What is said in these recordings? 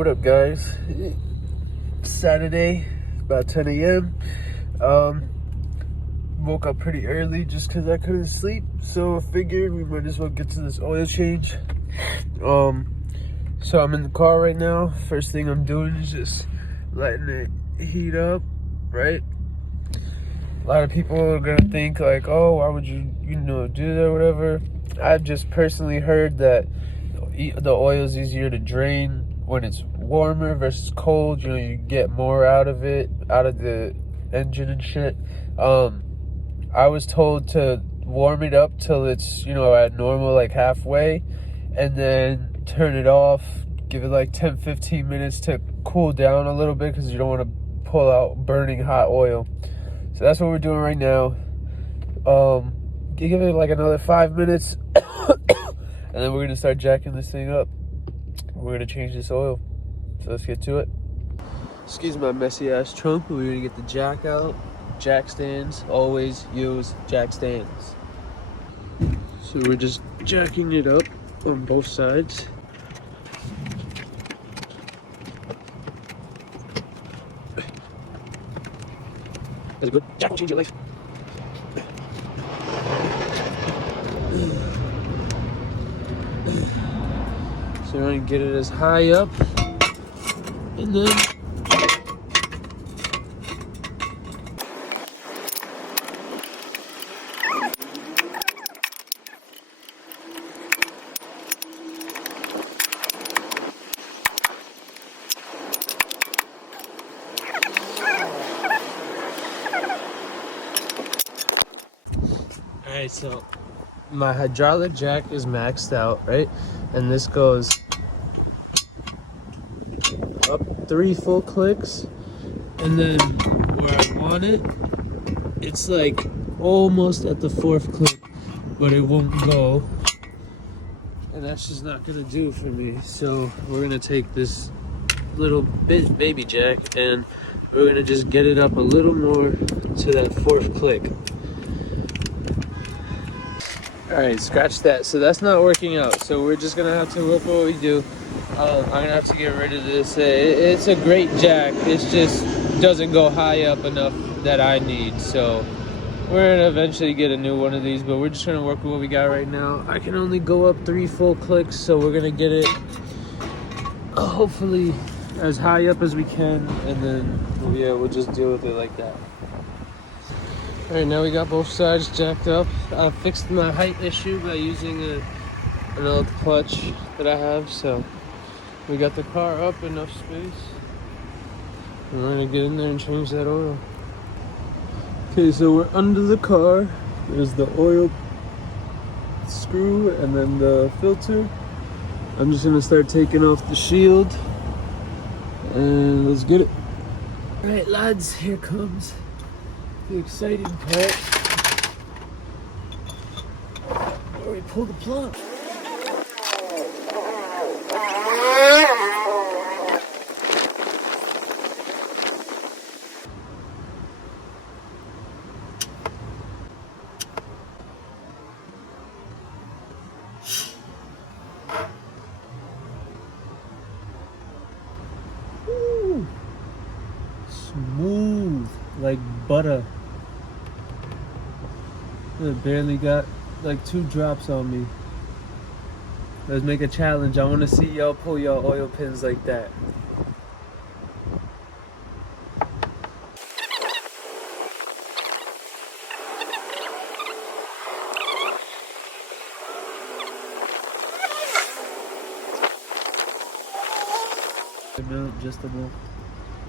what up guys? Saturday, about 10 a.m. Woke up pretty early just because I couldn't sleep, so I figured we might as well get to this oil change. So I'm in the car right now. First thing I'm doing is just letting it heat up, right? A lot of people are gonna think like, oh, why would you do that or whatever. I've just personally heard that the oil is easier to drain when it's warmer versus cold. You get more out of it, out of the engine and shit. I was told to warm it up till it's at normal, like halfway, and then turn it off, give it like 10-15 minutes to cool down a little bit, because you don't want to pull out burning hot oil. So that's what we're doing right now. Give it like another 5 minutes and then we're gonna start jacking this thing up. We're gonna change this oil, so let's get to it. Excuse my messy ass trunk, but we're gonna get the jack out. Jack stands, always use jack stands. So we're just jacking it up on both sides. That's a good jack will change your life. So we're gonna get it as high up, and then alright, so my hydraulic jack is maxed out, right? And this goes up 3 full clicks, and then where I want it, it's like almost at the 4th click, but it won't go, and that's just not gonna do for me. So we're gonna take this little baby jack and we're gonna just get it up a little more to that 4th click. Alright, scratch that. So that's not working out, so we're just gonna have to look what we do. I'm gonna have to get rid of this. It's a great jack, it just doesn't go high up enough that I need, so we're gonna eventually get a new one of these, but we're just trying to work with what we got right now. I can only go up 3 full clicks, so we're gonna get it hopefully as high up as we can, and then we'll just deal with it like that. Alright, now we got both sides jacked up. I fixed my height issue by using an old clutch that I have, so we got the car up enough space. We're gonna get in there and change that oil. Okay, so we're under the car. There's the oil screw and then the filter. I'm just gonna start taking off the shield and let's get it. Alright lads, here comes the exciting part where we pull the plug. Ooh, smooth like butter. I barely got like 2 drops on me. Let's make a challenge. I want to see y'all pull y'all oil pins like that. Adjustable.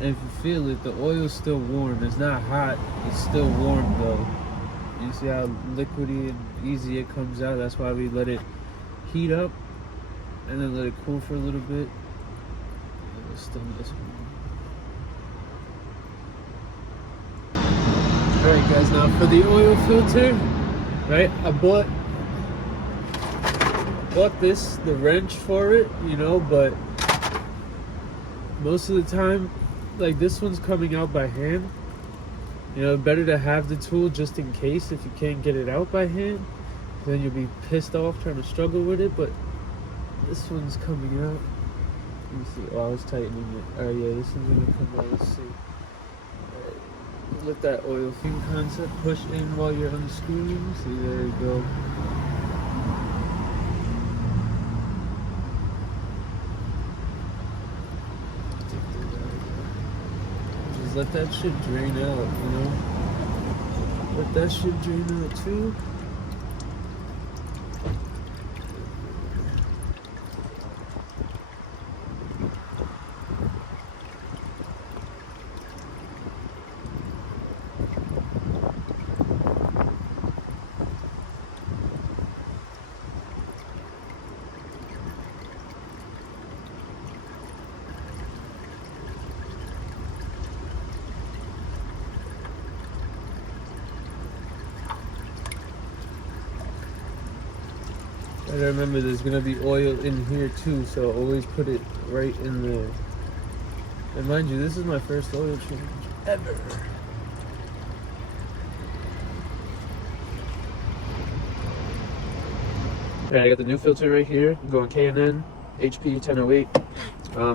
And if you feel it, the oil's still warm. It's not hot, it's still warm though. You see how liquidy and easy it comes out? That's why we let it heat up and then let it cool for a little bit. And it's still nice. Alright guys, now for the oil filter, right? I bought the wrench for it, but most of the time, like this one's coming out by hand. Better to have the tool just in case if you can't get it out by hand. Then you'll be pissed off trying to struggle with it, but this one's coming out Let me see. Oh, I was tightening it. Oh yeah, this is gonna come out. Let's see. Alright. Let that oil fume concept push in while you're unscrewing. See, there you go. Just let that shit drain out, you know? Let that shit drain out too. And remember, there's gonna be oil in here too, so always put it right in there. And mind you, this is my first oil change ever. Alright, I got the new filter right here. I'm going K&N HP 1008.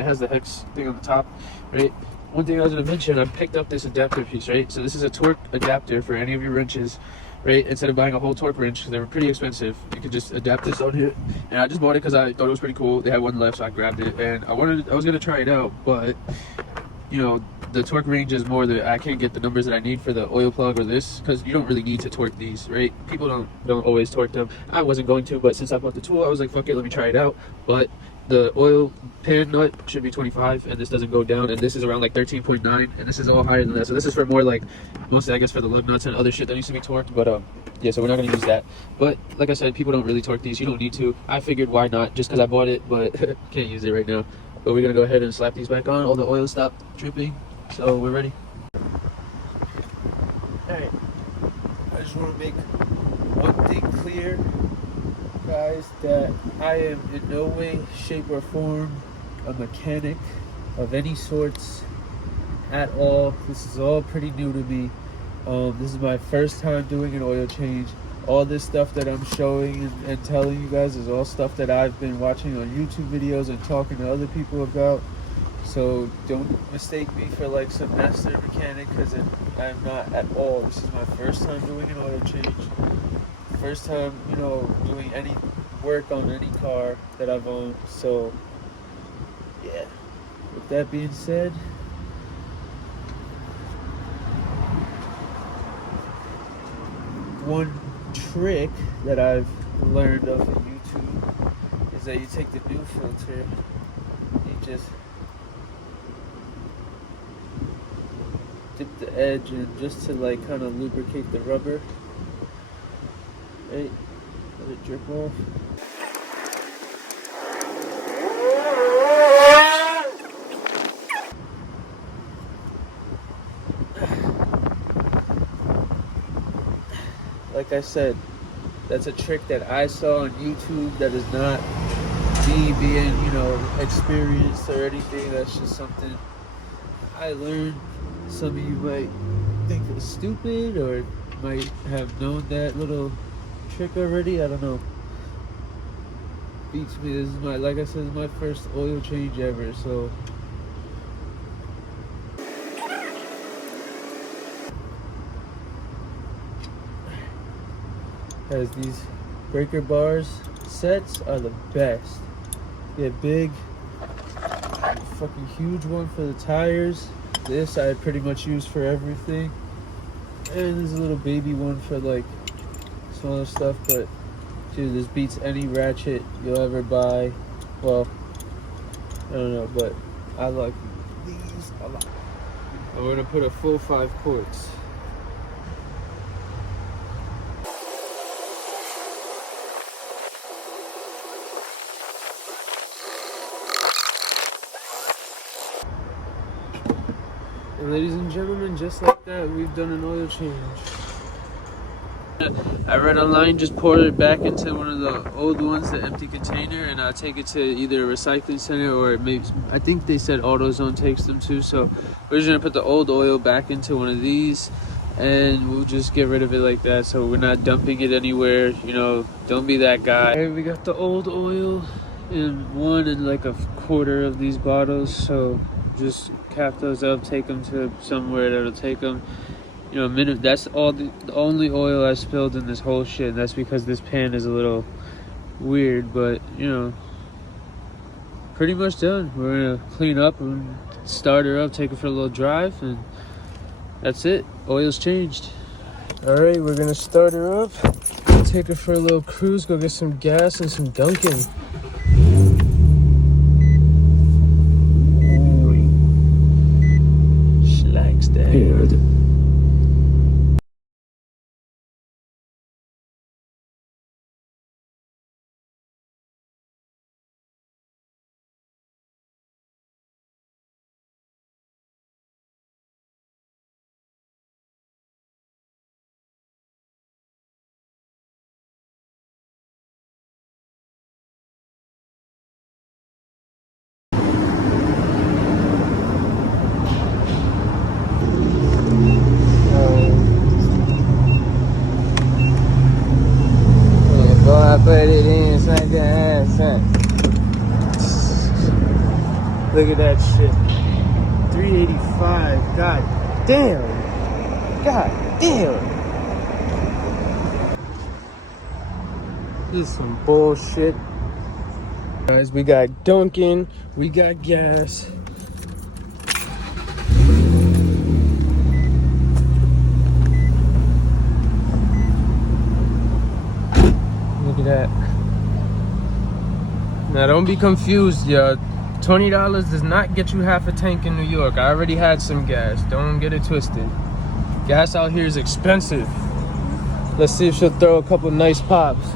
It has the hex thing on the top, right? One thing I was gonna mention, I picked up this adapter piece, right? So this is a torque adapter for any of your wrenches, right? Instead of buying a whole torque wrench, they were pretty expensive. You could just adapt this on here. And I just bought it because I thought it was pretty cool. They had one left, so I grabbed it. And I was gonna try it out, but you know, the torque range is more that I can't get the numbers that I need for the oil plug or this, because you don't really need to torque these, right? People don't always torque them. I wasn't going to, but since I bought the tool, I was like, fuck it, let me try it out. But the oil pan nut should be 25, and this doesn't go down, and this is around like 13.9, and this is all higher than that. So this is for more like, mostly I guess for the lug nuts and other shit that needs to be torqued, but yeah, so we're not gonna use that. But like I said, people don't really torque these. You don't need to. I figured why not, just because I bought it, but can't use it right now. But we're gonna go ahead and slap these back on. All the oil stopped dripping, so we're ready. Alright, I just want to make one thing clear, guys, that I am in no way, shape, or form a mechanic of any sorts at all. This is all pretty new to me. This is my first time doing an oil change. All this stuff that I'm showing and telling you guys is all stuff that I've been watching on YouTube videos and talking to other people about. So don't mistake me for like some master mechanic, because I'm not at all. This is my first time doing an oil change. First time, you know, doing any work on any car that I've owned. So yeah, with that being said, one trick that I've learned of on YouTube is that you take the new filter, you just dip the edge in just to like kind of lubricate the rubber, right? Let it drip off. Like I said, that's a trick that I saw on YouTube. That is not me being, you know, experienced or anything. That's just something I learned. Some of you might think it's stupid or might have known that little trick already. I don't know. Beats me. This is my, like I said, this is my first oil change ever. So as these breaker bars sets are the best. Get big, fucking huge one for the tires. This I pretty much use for everything. And there's a little baby one for like smaller stuff, but dude, this beats any ratchet you'll ever buy. Well, I don't know, but I like these a lot. I'm gonna put a full 5 quarts. And ladies and gentlemen, just like that, we've done an oil change. I read online, just pour it back into one of the old ones, the empty container, and I'll take it to either a recycling center or maybe, I think they said AutoZone takes them too. So we're just gonna put the old oil back into one of these and we'll just get rid of it like that, so we're not dumping it anywhere, you know. Don't be that guy. Here we got the old oil in one and like a quarter of these bottles, so just cap those up, take them to somewhere that'll take them, you know, a minute. That's all the only oil I spilled in this whole shit. That's because this pan is a little weird, but you know, pretty much done. We're gonna clean up and start her up, take her for a little drive, and that's it. Oil's changed. All right, we're gonna start her up, take her for a little cruise, go get some gas and some Dunkin'. She likes that. I put it in, like that, son. Look at that shit. 385. God damn. God damn. This is some bullshit. Guys, we got Dunkin', we got gas. Look at that. Now don't be confused, y'all. $20 does not get you half a tank in New York. I already had some gas. Don't get it twisted. Gas out here is expensive. Let's see if she'll throw a couple nice pops.